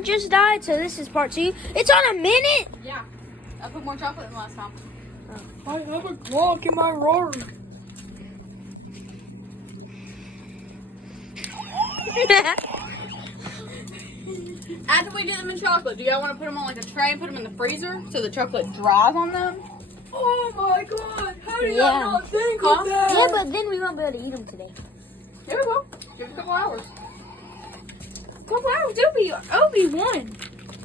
one just died, so this is part 2. It's on a minute. Yeah. I put more chocolate than last time. I have a clock in my room. After we do them in chocolate, do y'all want to put them on like a tray and put them in the freezer so the chocolate dries on them? Oh my god, how do you Yeah. not think Huh? of that? Yeah, but then we won't be able to eat them today. Here we go. Give it a couple hours. Well, why would Obi-Wan?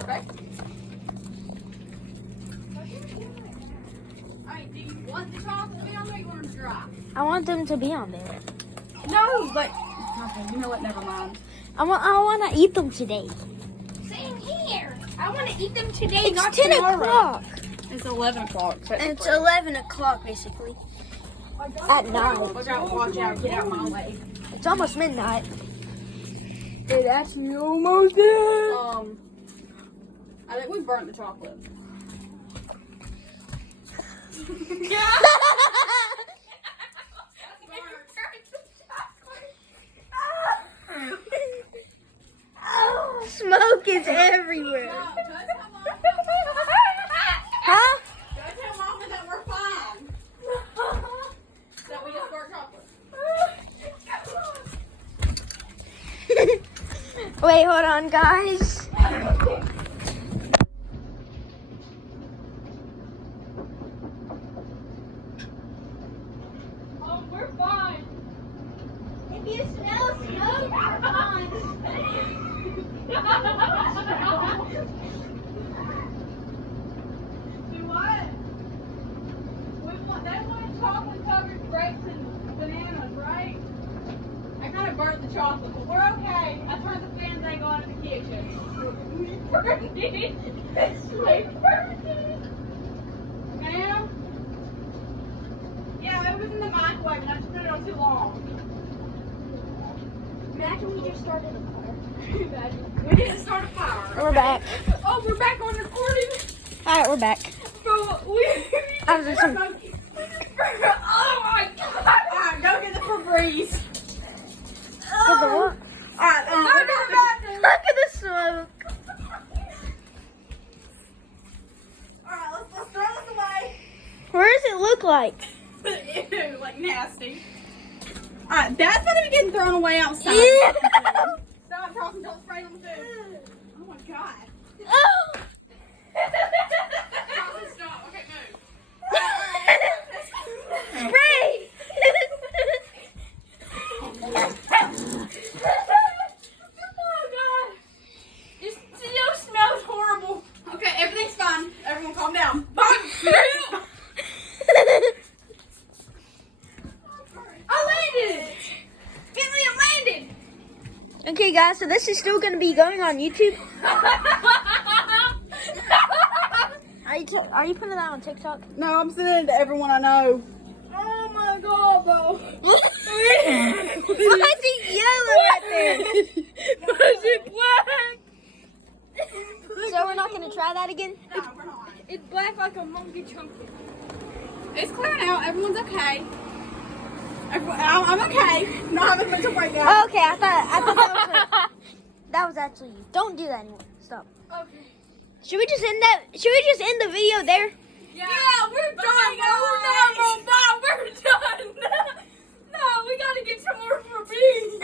Okay. Alright, do you want the chocolate to be on there or you want them to dry? I want them to be on there. No, but okay, you know what? Never mind. I want to eat them today. Same here. I want to eat them today, It's not 10 tomorrow. o'clock. It's 11 o'clock. It's 11 o'clock, basically. At night. Watch out, get out my way. It's almost midnight. It actually almost did. I think we burnt the chocolate. Smoke is everywhere. Huh? Go tell Mama that we're fine. That we just burnt chocolate. Wait, hold on, guys. Oh, we're fine. If you smell smoke, you're fine. Do what? They want chocolate covered grapes and bananas, right? I kind of burnt the chocolate, but we're okay. I turned the Fandango on in the kitchen. Bernie, it's like Bernie. Ma'am? Yeah, it was in the microwave and I just put it on too long. Imagine we just started a fire. We didn't start a fire. We're back. Oh, we're back on recording. All right, we're back. So we. I was just some- Oh my god! Alright, go get the Febreze. Get the what? Alright, Look at the smoke. Alright, let's throw this away. Where does it look like? Ew, like nasty. Alright, that's gonna be getting thrown away outside. Ew. Stop talking, don't spray on the food. Oh my god. Oh. Stop, okay, move. Spray. Oh god. It still smells horrible. Okay, everything's fine. Everyone calm down. I landed it! Finley, it landed! Okay, guys, so this is still going to be going on YouTube. Are you putting that on TikTok? No, I'm sending it to everyone I know. Oh my god, though. Why is it yellow right there? Was it black? So we're not going to try that again? No, we're not. It's black like a monkey chunky. It's clearing out. Everyone's okay. I'm okay. Not having a mental breakdown. Oh, okay, I thought that was actually you. Don't do that anymore. Stop. Okay. Should we just end the video there? Yeah, we're done. No, we're done. No, we gotta get some more Febreze.